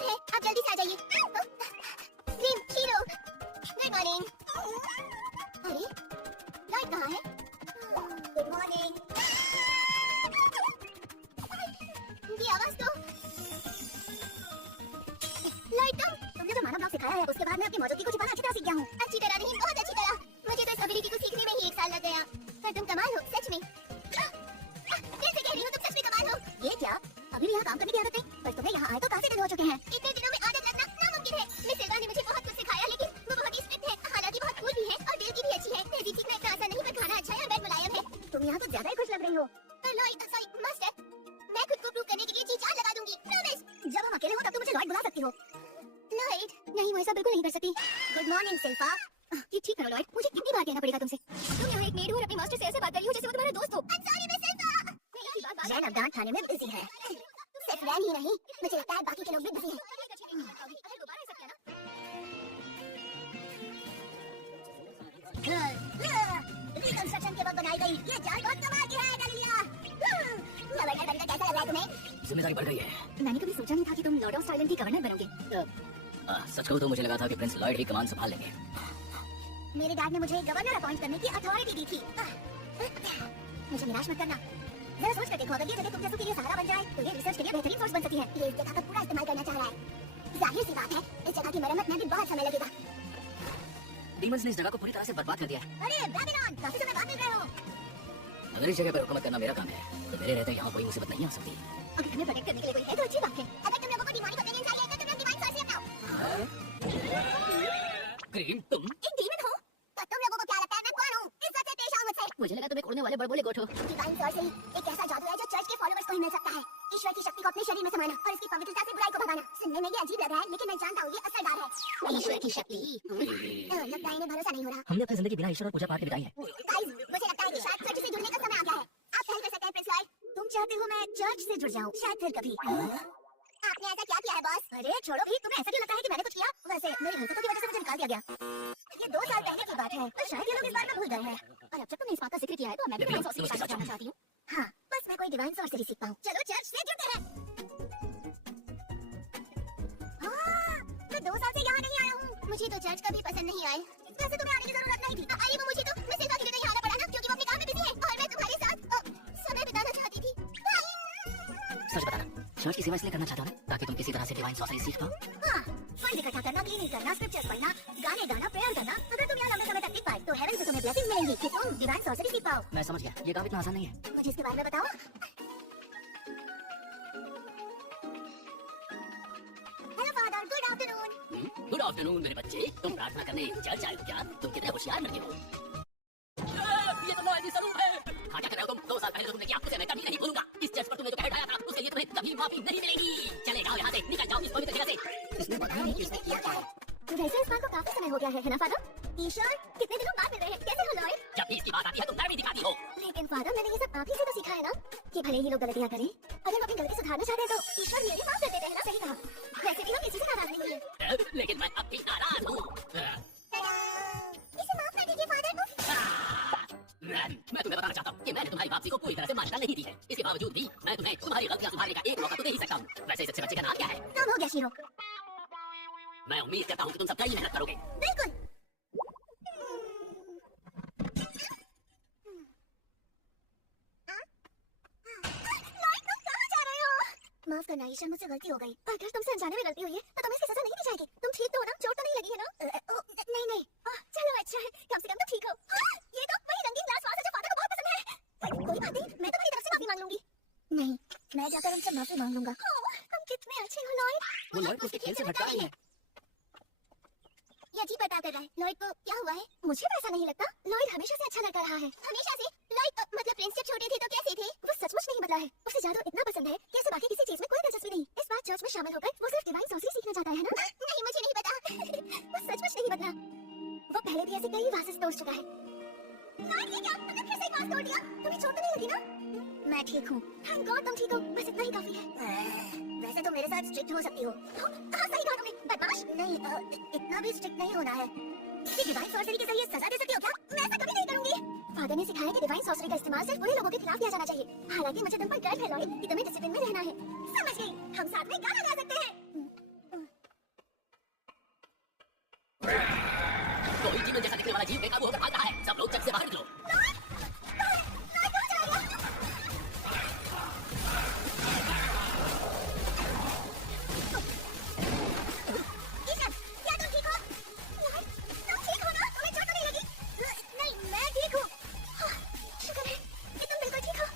इंतजार है, आप जल्दी से आ जाइए। Cream, hero, good morning. अरे लॉयड कहाँ है? Good morning. ये आवाज तो लॉयड, तुमने जो मानव ब्लॉक सिखाया है उसके बाद मैं अपनी मौजूदगी को छिपाना अच्छी तरह सीख गया हूँ। अच्छी तरह नहीं, बहुत अच्छी तरह। मुझे तो इस एबिलिटी को सीखने में ही 1 साल लग गया। पर तुम कमाल हो, सच में। कैसे कह रही हो, तुम सच में कमाल हो। ये क्या, अभी भी यहाँ काम करने की आदत है? पर तुम्हें यहाँ आए तो काफी दिन हो चुके हैं। इतने दिनों में आदत लगना नामुमकिन है। मिस सिल्वा ने मुझे बहुत कुछ सिखाया, लेकिन वो बहुत ही स्ट्रिक्ट है। हालांकि बहुत कूल भी है और दिल की भी अच्छी है। तहजीब सीखना इतना आसान नहीं, पर खाना अच्छा है और बेड मुलायम है। तुम यहाँ कुछ ज्यादा ही खुश लग रही हो। पर लॉयड, सॉरी मास्टर, मैं खुद को प्रूव करने के लिए जी जान लगा दूंगी, प्रॉमिस। जब हम अकेले हो तब तुम मुझे लॉयड बुला सकती हो। लॉयड, नहीं, मैं ऐसा बिल्कुल नहीं कर सकती। गुड मॉर्निंग सिल्वा। ये ठीक करो लॉयड, मुझे कितनी बार कहना पड़ेगा तुमसे? तुम यहाँ एक मेड हो और अपनी मास्टर से ऐसे बात कर रही हो जैसे वो तुम्हारा दोस्त हो। I'm sorry मिस सिल्वा। जैन अब डांट खाने में बिजी है। सिर्फ रैन ही नहीं, मुझे लगता है बाकी के लोग भी बिजी हैं। रिकंस्ट्रक्शन के वक्त बनाई गई ये जाल बहुत कमाल की है डालिया। गवर्नर बनकर कैसा लग रहा है तुम्हें? जिम्मेदारी बढ़ गई है। मैंने कभी सोचा नहीं था कि तुम लॉर्ड ऑफ साइलेंट की गवर्नर बनोगे। सच कहूं तो मुझे लगा था कि प्रिंस लॉयड ही कमान संभाल लेंगे। मेरे डैड ने मुझे गवर्नर अपॉइंट करने की अथॉरिटी दी थी। मुझे निराश मत करना। जरा सोच कर देखो, अगर ये जगह तुम जैसों के लिए सहारा बन जाए तो ये रिसर्च के लिए बेहतरीन सोर्स बन सकती है। ये इस जगह का पूरा इस्तेमाल करना चाह रहा है। जाहिर सी बात है, इस जगह की मरम्मत में भी बहुत समय लगेगा। डीमंस ने इस जगह को पूरी तरह से बर्बाद कर दिया है। अरे बेबीलोन, काफी समय बाद मिल रहे हो। अगर इस जगह पर हुकूमत करना मेरा काम है तो मेरे रहते यहाँ कोई मुसीबत नहीं आ सकती। अगर हमें प्रोटेक्ट करने के लिए कोई है तो अच्छी बात है। अगर तुम लोगों को डिवाइन ओपिनियन चाहिए तो तुम लोग डिवाइन सोर्स अपनाओ। क्रीम, तुम एक डीमन हो तो तुम लोगों को क्या लगता है मैं कौन हूँ? इज्जत से पेश आओ मुझसे। मुझे लगा तुम्हें उड़ने वाले बड़बोले गोट हो। डिवाइन सॉर्सरी एक ऐसा जादू है जो चर्च के फॉलोअर्स को ही मिल सकता है। ईश्वर की शक्ति को अपने शरीर में समाना और इसकी पवित्रता से बुराई को भगाना। सुनने में ये अजीब लग रहा है, लेकिन मैं जानता हूँ ये असरदार है। ईश्वर की शक्ति। लगता है इन्हें भरोसा नहीं हो रहा। हमने अपनी जिंदगी बिना ईश्वर और पूजा पाठ के बिताई है। गाइस, मुझे लगता है कि शायद चर्च से जुड़ने का समय आ गया है। आप पहल कर सकते हैं प्रिंस लॉयड। तुम चाहते हो मैं चर्च से जुड़ जाऊँ? शायद फिर कभी। आपने ऐसा क्या किया है बॉस? अरे छोड़ो भी, तुम्हें ऐसा क्यों लगता है कि मैंने कुछ किया? वैसे मेरी हरकतों की वजह से मुझे निकाल दिया गया। ये 2 साल पहले की बात है, पर शायद ये लोग इस बारे में भूल गए हैं। और अब जब तुमने इस बात का जिक्र किया है तो मैं भी डिवाइन सॉर्सरी के साथ जानना चाहती हूँ। हाँ, बस मैं कोई डिवाइन सॉर्सरी सीख पाऊँ। चलो चर्च से जुड़ते हैं। मैं 2 साल से यहाँ नहीं आया हूँ। मुझे तो चर्च कभी पसंद नहीं आए। वैसे तुम्हें आने की जरूरत नहीं थी। अरे वो मुझे तो मिस सिल्वा के लिए नहीं आना पड़ा ना, क्योंकि वो अपने काम में बिजी है और मैं तुम्हारे साथ समय बिताना चाहती थी। सच बताना, चर्च की सेवा इसलिए करना चाहता हूँ ताकि तुम किसी तरह से डिवाइन सॉर्सरी सीख पाओ। हाँ, फंड इकट्ठा करना, क्लीनिंग करना, स्क्रिप्चर्स पढ़ना, गाने गाना, प्रेयर करना। अगर तुम यहाँ लंबे समय तक टिक पाए तो हेवन से तुम्हें ब्लेसिंग्स मिलेंगी कि तुम डिवाइन सॉर्सरी सीख पाओ। मैं समझ गया, ये काम इतना आसान नहीं है। मुझे इसके बारे में बताओ। Hello father, good afternoon. Good afternoon मेरे बच्चे। तुम प्रार्थना करने चर्च आए हो क्या? तुम कितने होशियार लड़के हो। ये तो लॉयड स्वरूप है। हाँ, क्या कर रहे हो तुम? 2 साल पहले तुमने किया, उसे मैं कभी नहीं भूलूंगा। इस चर्च पर तुमने जो कहर ढाया था उसके लिए तुम्हें कभी माफी नहीं मिलेगी। चले जाओ यहाँ से, निकल जाओ इस पवित्र जगह से। इसने पता नहीं किसने किया क्या है। वैसे इस बात को काफी समय हो गया है ना फादर? ईश्वर, कितने दिनों बाद मिल रहे हैं। कैसे हो लॉयड? जब भी इसकी बात आती है तुम नरमी दिखाती हो। लेकिन फादर, मैंने ये सब आप ही से तो सीखा है ना कि भले ही लोग गलतियाँ करें, अगर वो अपनी गलती सुधारना चाहते हैं तो ईश्वर मेरे माफ कर देते हैं ना। सही कहा। वैसे भी हम किसी से नाराज नहीं हैं। लेकिन मैं अब भी नाराज हूँ। इसे माफ कर दीजिए फादर। मैं तुम्हें बताना चाहता हूँ कि मैंने तुम्हारी वापसी को पूरी तरह से मान्यता नहीं दी है। इसके बावजूद भी मैं तुम्हें तुम्हारी गलतियाँ सुधारने का एक मौका तो दे ही सकता हूँ। वैसे इस अच्छे बच्चे का नाम क्या है? काम हो गया शीरो। मैं उम्मीद करता हूँ कि तुम सब कड़ी मेहनत करोगे। बिल्कुल। माफ करना ईश्वर, मुझसे गलती हो गई। अगर तुमसे अनजाने में गलती हुई है तो तुम्हें इसकी सजा नहीं दी जाएगी। तुम ठीक तो हो ना? चोट तो नहीं लगी है ना? नहीं नहीं। चलो अच्छा है, कम से कम तो ठीक हो। ये तो वही रंगीन ग्लास वास है जो फादर को बहुत पसंद है। कोई बात नहीं, मैं तुम्हारी तरफ से माफी मांग लूंगी। नहीं, मैं जाकर उनसे माफी मांग लूंगा। तुम कितने अच्छे हो लॉयड। वो लॉयड को उसके खेल से भटका रही है। ये अजीब बर्ताव कर रहा है। लॉयड को क्या हुआ है? मुझे तो ऐसा नहीं लगता। लॉयड हमेशा से अच्छा लड़का रहा है। हमेशा से? लॉयड मतलब प्रिंस जब छोटे थे तो कैसे थे? वो सचमुच नहीं बदला है। उसे जादू इतना पसंद है कि उसे बाकी किसी चीज में कोई दिलचस्पी नहीं। इस बार चर्च में शामिल होकर वो सिर्फ डिवाइन सॉर्सरी सीखना चाहता है ना? नहीं, मुझे नहीं पता। वो सचमुच नहीं बदला। वो पहले भी ऐसे कई वासेस तोड़ चुका है। लॉयड, ये क्या? तुमने फिर से एक वास तोड़ दिया? तुम्हें चोट तो नहीं लगी ना? मैं ठीक हूँ। थैंक गॉड तुम ठीक हो। बस इतना ही काफी है। वैसे तो मेरे साथ स्ट्रिक्ट हो सकती हो। हाँ, सही कहा तुमने। बदमाश। नहीं, इतना भी स्ट्रिक्ट नहीं होना है। डिवाइन सॉर्सरी के जरिए सजा दे सकती हो क्या? मैं ऐसा कभी नहीं करूंगी। फादर ने सिखाया कि डिवाइन सॉर्सरी का इस्तेमाल सिर्फ बुरे लोगों के खिलाफ किया जाना चाहिए। हालांकि मुझे तुम पर गर्व है लॉयड कि तुम्हें डिसिप्लिन में रहना है। समझ गई। हम साथ में गाना गा सकते हैं। कोई जीवन जैसा दिखने वाला जीव बेकाबू होकर भाग रहा है। सब लोग जग से बाहर निकलो। ईशा, क्या तुम ठीक हो? यार, तुम ठीक हो ना? तुम्हें चोट तो नहीं लगी? नहीं, मैं ठीक हूँ। शुक्र है कि तुम बिल्कुल ठीक हो।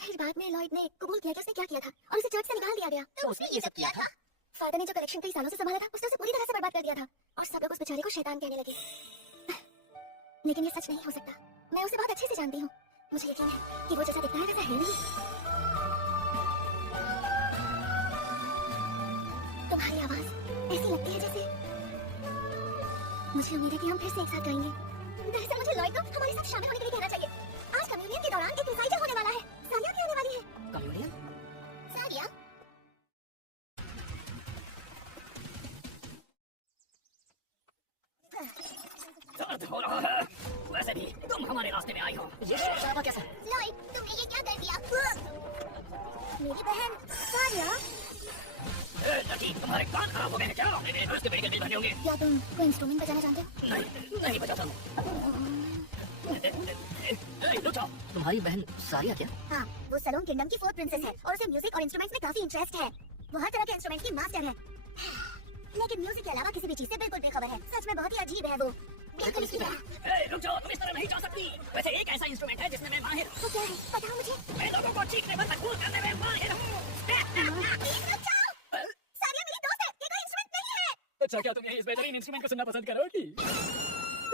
फिर बाद में लॉयड ने कबूल किया कि उसने क्या किया था और उसे चर्च से निकाल दिया गया। तो उसने ये सब किया था? फादर ने जो कलेक्शन कई सालों से संभाला था, उसने उसे पूरी तरह से बर्बाद कर दिया था और सब लोग उस बेचारे को शैतान कहने लगे। लेकिन ये सच नहीं हो सकता। मैं उसे बहुत अच्छे से जानती हूँ। मुझे यकीन है कि वो जैसा दिखता है वैसा है नहीं। तुम्हारी आवाज ऐसी लगती है जैसे मुझे उम्मीद है कि हम फिर से एक साथ गाएंगे। दरअसल मुझे लॉयड को हमारे साथ शामिल होने के लिए कहना चाहिए। आज कम्युनियन के दौरान एक रिसाइटल होने वाला है। सारिया भी आने वाली है। कम्युनियन? सारिया? दर्द हो रहा है। वैसे भी तुम हमारे रास्ते में आई हो। ये शराबा कैसा? लॉयड, तुमने ये क्या कर दिया? मेरी बहन सारिया? लड़की, तुम्हारे कान खराब हो गए हैं क्या? उसके मेडिकल बिल भरने होंगे। क्या तुम कोई इंस्ट्रूमेंट बजाना जानते हो? नहीं, नहीं बजाता हूँ। तुम्हारी बहन सारिया क्या? हाँ, वो सलोन किंगडम की 4th प्रिंसेस है और उसे म्यूजिक और इंस्ट्रूमेंट्स में काफी इंटरेस्ट है। वो हर तरह के इंस्ट्रूमेंट्स की मास्टर है। लेकिन म्यूजिक के अलावा किसी भी चीज से बिल्कुल बेखबर है। सच में बहुत ही अजीब है वो। बिल्कुल इसकी तरह। रुक जाओ, तुम इस तरह नहीं जा सकती। वैसे एक ऐसा इंस्ट्रूमेंट है जिसमें मैं माहिर हूँ। वो क्या है? बताओ मुझे। मैं लोगों को चीखने पर मजबूर करने में माहिर हूँ। रुक जाओ। सारिया मेरी दोस्त है, ये कोई इंस्ट्रूमेंट नहीं है। अच्छा, क्या तुम इस बेहतरीन इंस्ट्रूमेंट को सुनना पसंद करोगी?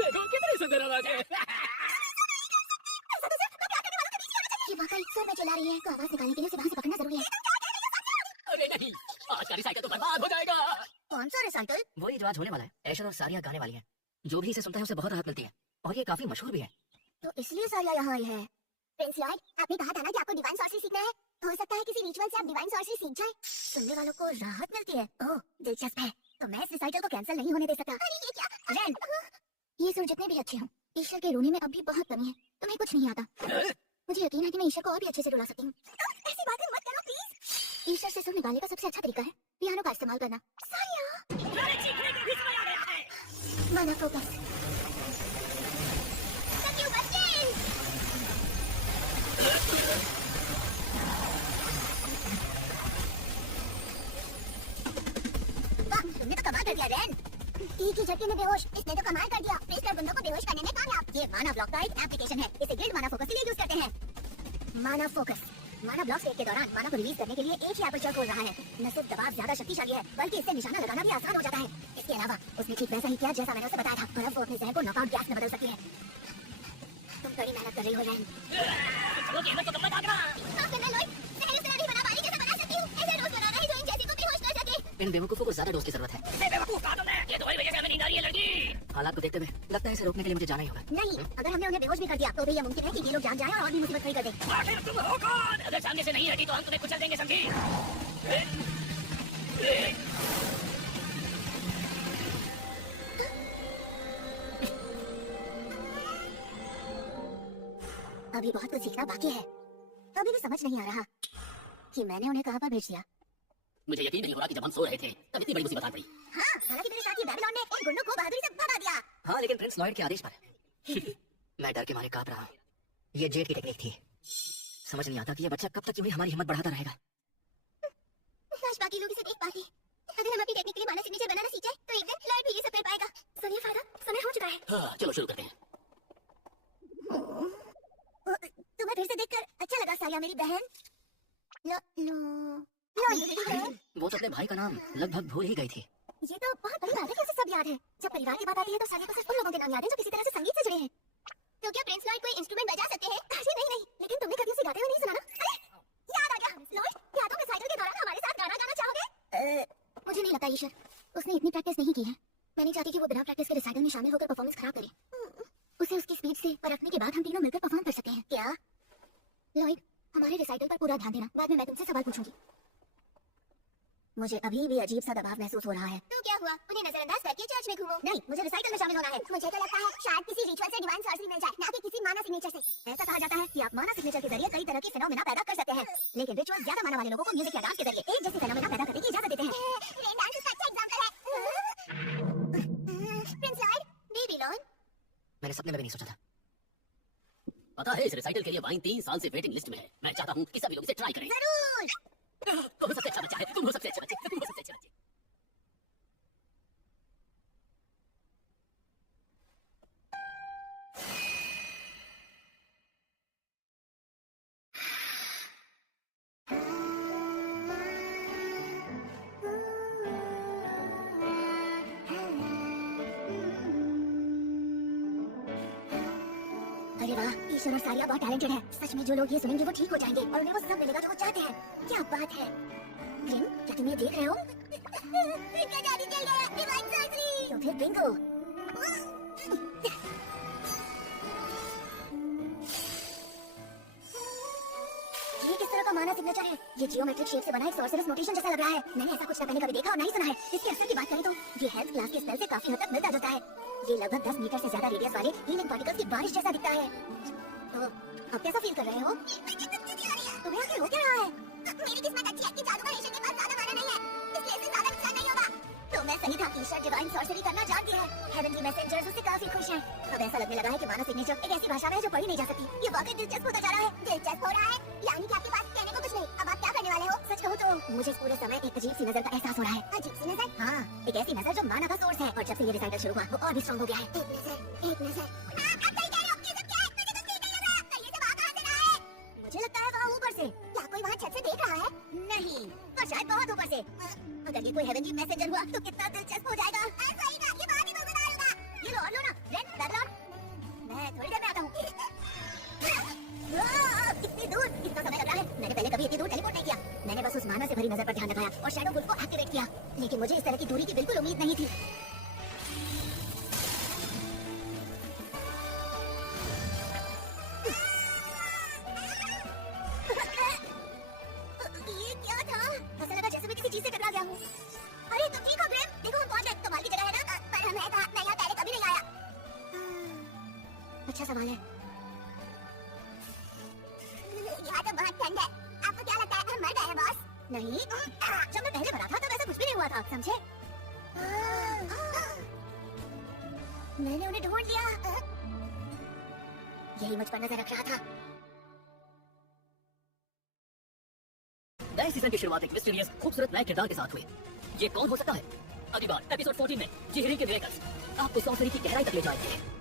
देखो कितनी सुंदर आवाज है। ये वाकई सुर में चिल्ला रही है, तो आवाज निकालने के लिए उसे वहाँ से पकड़ना जरूरी है। अरे नहीं, आज का रिसाइकल तो बर्बाद हो जाएगा। कौन सा रिसाइटल? वही जो आज होने वाला है। ऐशर और सारिया गाने वाली है। जो भी इसे सुनता है उसे बहुत राहत मिलती है और ये काफी मशहूर भी है। तो इसलिए सारिया यहाँ आई है। प्रिंस लॉयड, आपने कहा था ना कि आपको डिवाइन सॉर्सरी सीखना है। हो सकता है किसी रिचुअल से आप डिवाइन सॉर्सरी सीख जाए। सुनने वालों को राहत मिलती है। ओह, दिलचस्प है। तो मैं इस रिसाइटल को कैंसिल नहीं होने दे सकता। अरे ये क्या? रैन, ये सुर जितने भी अच्छे हों, ईश्वर के रोने में अब भी बहुत कमी है। तुम्हें कुछ नहीं आता। मुझे यकीन है कि मैं ईश्वर को और भी अच्छे से रुला सकती हूँ। ऐसी बातें मत करो प्लीज। ईश्वर से सुर निकालने का सबसे अच्छा तरीका है पियानो का इस्तेमाल करना। माना फोकस। तुमने तो कमाल कर दिया रैन। एक ही झटके में बेहोश। इसने तो कमाल कर दिया। प्रेस्टर बंदों को बेहोश करने में कामयाब। ये माना ब्लॉक का एक एप्लीकेशन है। इसे गिल्ड माना फोकस के लिए यूज करते हैं। माना फोकस माना ब्लॉक स्टेट के दौरान माना को रिलीज करने के लिए एक ही एपर्चर खोल रहा है। न सिर्फ दबाव ज्यादा शक्तिशाली है, बल्कि इससे निशाना लगाना भी आसान हो जाता है। इसके अलावा उसने ठीक वैसा ही किया जैसा मैंने उसे बताया था, और अब वो अपने जहर को नॉकआउट गैस में बदल सकती है। तुम बड़ी मेहनत कर रही हो रैन। माफ करना लॉयड, मैं इस तरह नहीं बना पा रही जैसा बना सकती हूँ। ऐसा डोज बनाना है जो इन जैसे को बेहोश कर सके। इन बेवकूफों को ज्यादा डोज की जरूरत है। बेवकूफ कहा तुमने? ये तुम्हारी वजह से हमें नींद आ रही है लड़की। हालात को देखते हुए लगता है इसे रोकने के लिए मुझे जाना ही होगा। नहीं, अगर हमने उन्हें बेहोश भी कर दिया तो भी यह मुमकिन है कि ये लोग जान जाएं और भी मुसीबत खड़ी कर दें। आखिर तुम हो कौन? अगर सामने से नहीं हटी तो हम तुम्हें कुचल देंगे, समझी? अभी बहुत कुछ सीखना बाकी है। अभी भी समझ नहीं आ रहा कि मैंने उन्हें कहाँ पर भेज दिया। मुझे यकीन नहीं हो रहा कि जब हम सो रहे थे तब इतनी बड़ी मुसीबत आ पड़ी। हाँ, हालांकि मेरे साथी बेबीलोन ने उन गुंडों को बहादुरी से भगा दिया। हाँ, लेकिन प्रिंस लॉयड के आदेश पर। मैं डर के मारे कांप रहा हूँ। ये जेट की टेक्निक थी। समझ नहीं आता कि ये बच्चा कब तक यूं ही हमारी हिम्मत बढ़ाता रहेगा। काश बाकी लोग इसे देख पाते। अगर हम अपनी टेक्निक के लिए माना सिग्नेचर बनाना सीख जाए तो एक दिन लॉयड भी ये सब कर पाएगा। सुनिए फादर, समय हो चुका है। हाँ, चलो शुरू करते हैं। तुम्हें फिर से देखकर अच्छा लगा सारिया मेरी बहन। वो तो अपने भाई का नाम लगभग भूल ही गई थी। ये तो बहुत बड़ी बात है कि उसे सब याद है। जब परिवार की बात आती है तो सारिया को सिर्फ उन लोगों के नाम याद है जो किसी तरह से संगीत से जुड़े हैं। तो क्या प्रिंस लॉयड कोई इंस्ट्रूमेंट बजा सकते हैं? अरे नहीं, लेकिन तुमने कभी उसे गाते हुए नहीं सुना ना? अरे याद आ गया। लॉयड, क्या तुम रिसाइटल के दौरान हमारे साथ गाना गाना चाहोगे? मुझे नहीं लगता ईश्वर, उसने इतनी प्रैक्टिस नहीं की है। मैं नहीं चाहती कि वो बिना प्रैक्टिस के रिसाइटल में शामिल होकर परफॉर्मेंस खराब करे। उसे उसकी स्पीड से परखने के बाद हम तीनों मिलकर परफॉर्म कर सकते हैं। क्या? लॉयड, हमारे रिसाइटल पर पूरा ध्यान देना। बाद में मैं तुमसे सवाल पूछूंगी। मुझे अभी भी अजीब सा दबाव महसूस हो रहा है। तो क्या हुआ? उन्हें नजरअंदाज करके चर्च में घूमो। नहीं, मुझे रिसाइटल में शामिल होना है। मुझे तो लगता है शायद किसी रिचुअल से डिवाइन सॉर्सरी मिल जाए, ना कि किसी माना सिग्नेचर से। ऐसा कहा जाता है कि आप माना सिग्नेचर के जरिए कई तरह की फिनोमेना पैदा कर सकते हैं, लेकिन रिचुअल ज्यादा माना वाले लोगों को म्यूजिक या डांस के जरिए एक जैसी फिनोमेना पैदा करने की इजाजत देते हैं। मैंने सपने में भी नहीं सोचा था। पता है इस रिसाइटल के लिए वाइन 3 साल से वेटिंग लिस्ट में है। मैं चाहता हूँ कि सभी लोग इसे ट्राई करें। जरूर। तुम सबसे अच्छा बच्चा है, तुम हो सबसे अच्छे बच्चे, तुम हो सबसे अच्छे बच्चे। अरे वाह, ईश्वर और सारिया बहुत टैलेंटेड है। सच में जो लोग ये सुनेंगे वो ठीक हो जाएंगे और उन्हें वो सब मिलेगा जो वो चाहते हैं। क्या बात है। ग्रिम, क्या तुम ये देख रहे हो? इनका जादू चल गया, डिवाइन सर्जरी। तो फिर बिंगो। ये किस तरह का माना सिग्नेचर है? ये जियोमेट्रिक शेप से बना एक सॉर्सरस नोटेशन जैसा लग रहा है। मैंने ऐसा कुछ ना पहले कभी देखा और ना ही सुना है। इसके असर की बात करें तो ये हेल्थ क्लास के स्पेल से काफी हद तक मिलता जुलता है। ये लगभग 10 मीटर से ज्यादा रेडियस वाले हीलिंग पार्टिकल्स की बारिश जैसा दिखता है। तो अब कैसा फील कर रहे हो? तुम्हें आखिर हो क्या रहा है? मेरी किस्मत अच्छी है कि जादूगर ईश्वर के पास ज्यादा माना नहीं है, इसलिए इससे ज्यादा नुकसान नहीं होगा। तो मैं सही था कि ईश्वर डिवाइन सॉर्सरी करना जानती है। हेवनली मैसेंजर्स उससे काफी खुश हैं। अब ऐसा लगने लगा है कि मानव सिग्नेचर एक ऐसी भाषा में है जो पढ़ी नहीं जा सकती। ये वाकई दिलचस्प होता जा रहा है। दिलचस्प हो रहा है? यानी कि आपके पास कहने को कुछ नहीं। अब आप क्या करने वाले हो? सच कहूँ तो मुझे इस पूरे समय एक अजीब सी नजर का एहसास हो रहा है। अजीब सी नजर? हाँ, एक ऐसी नजर जो माना का सोर्स है और जब से ये रिसाइटल शुरू हुआ वो और भी स्ट्रॉन्ग हो गया है। एक नजर। हाँ, आप सही कह रहे हो। ये सब क्या है? मुझे कुछ ठीक नहीं लग रहा। कहिए से वहाँ कहाँ से रहा है? मुझे लगता है वहाँ ऊपर से। क्या कोई वहाँ छत से देख रहा है? नहीं, पर शायद बहुत ऊपर से। अगर ये कोई हेवनली मैसेंजर हुआ तो कितना दिलचस्प हो जाएगा। सही ना, ये बहुत ही मजेदार होगा। ये लो और लो ना, रेड बैकग्राउंड। मैं थोड़ी देर में आता हूँ। कितनी दूर, कितना समय लग रहा है। मैंने पहले कभी इतनी दूर टेलीपोर्ट नहीं किया। मैंने बस उस माना से भरी नजर पर ध्यान लगाया और शैडो वुल्फ को एक्टिवेट किया। लेकिन मुझे इस तरह की दूरी की बिल्कुल उम्मीद नहीं थी। ये क्या था? ऐसा लगा जैसे मैं किसी चीज से टकरा गया हूँ। अरे तुम ठीक हो ग्रेम? देखो हम पहुंच गए। कमाल की जगह है ना? पर मैं यहाँ पहले कभी नहीं आया। अच्छा सवाल है। यहाँ तो बहुत ठंड है। आपको क्या लगता है हम मर गए हैं बॉस? नहीं, जब मैं पहले भरा था तब ऐसा कुछ भी नहीं हुआ था, समझे? मैंने उन्हें ढूंढ लिया। यही मुझ पर नजर रख रहा था। नए सीजन की शुरुआत एक मिस्टीरियस खूबसूरत नए किरदार के साथ हुई। ये कौन हो सकता है? अगली बार एपिसोड 14 में जिहरी के मिरेकल्स आपको सॉर्सरी की गहराई तक ले जाएंगे।